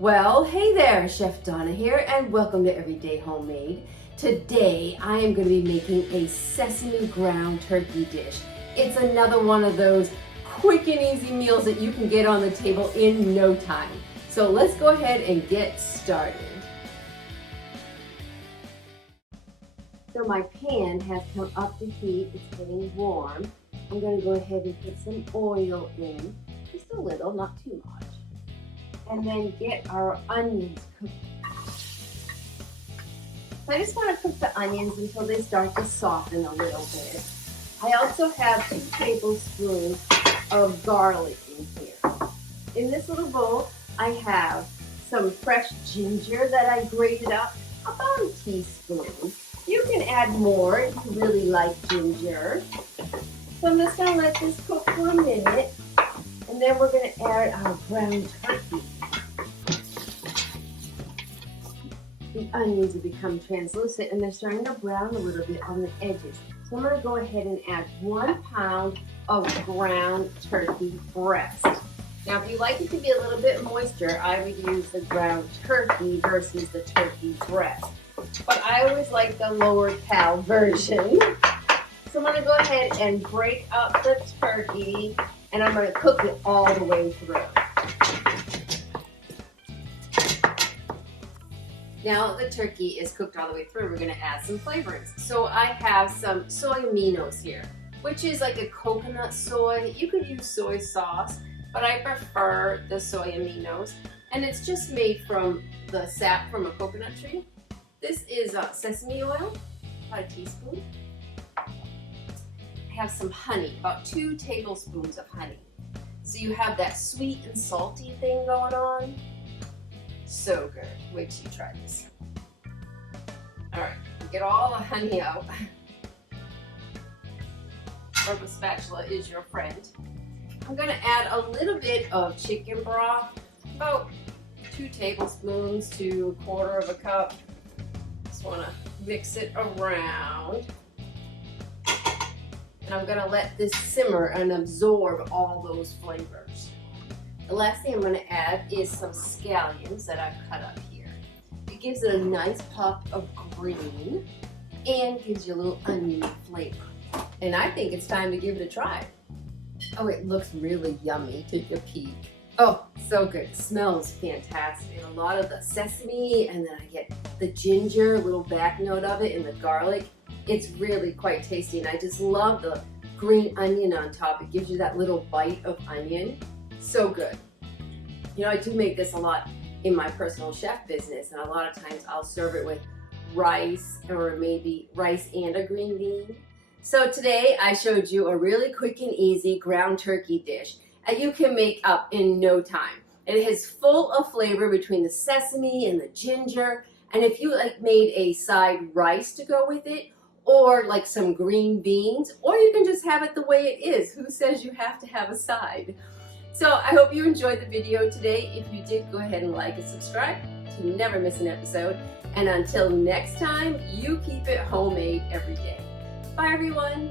Well, hey there, Chef Donna here, and welcome to Everyday Homemade. Today, I am going to be making a sesame ground turkey dish. It's another one of those quick and easy meals that you can get on the table in no time. So let's go ahead and get started. So my pan has come up to heat, it's getting warm. I'm going to go ahead and put some oil in, just a little, not too much. And then get our onions cooked. I just want to cook the onions until they start to soften a little bit. I also have 2 tablespoons of garlic in here. In this little bowl, I have some fresh ginger that I grated up, about a teaspoon. You can add more if you really like ginger. So I'm just going to let this cook for a minute, and then we're going to add our ground turkey. The onions have become translucent and they're starting to brown a little bit on the edges. So I'm going to go ahead and add 1 pound of ground turkey breast. Now if you like it to be a little bit moister, I would use the ground turkey versus the turkey breast. But I always like the lower cal version. So I'm going to go ahead and break up the turkey and I'm going to cook it all the way through. Now the turkey is cooked all the way through, we're going to add some flavorings. So I have some soy aminos here, which is like a coconut soy. You could use soy sauce, but I prefer the soy aminos. And it's just made from the sap from a coconut tree. This is sesame oil, about a teaspoon. I have some honey, about 2 tablespoons of honey. So you have that sweet and salty thing going on. So good. Wait till you try this. Alright, get all the honey out. Rubber spatula is your friend. I'm going to add a little bit of chicken broth, about 2 tablespoons to 1/4 of a cup. Just want to mix it around. And I'm going to let this simmer and absorb all those flavors. The last thing I'm going to add is some scallions that I've cut up here. It gives it a nice pop of green and gives you a little onion flavor. And I think it's time to give it a try. Oh, it looks really yummy. Take a peek. Oh, so good. It smells fantastic. And a lot of the sesame, and then I get the ginger, a little back note of it, and the garlic. It's really quite tasty, and I just love the green onion on top. It gives you that little bite of onion. So good. You know, I do make this a lot in my personal chef business, and a lot of times I'll serve it with rice or maybe rice and a green bean. So today I showed you a really quick and easy ground turkey dish that you can make up in no time. And it is full of flavor between the sesame and the ginger. And if you made a side rice to go with it, or like some green beans, or you can just have it the way it is. Who says you have to have a side? So I hope you enjoyed the video today. If you did, go ahead and like and subscribe to never miss an episode. And until next time, you keep it homemade every day. Bye everyone.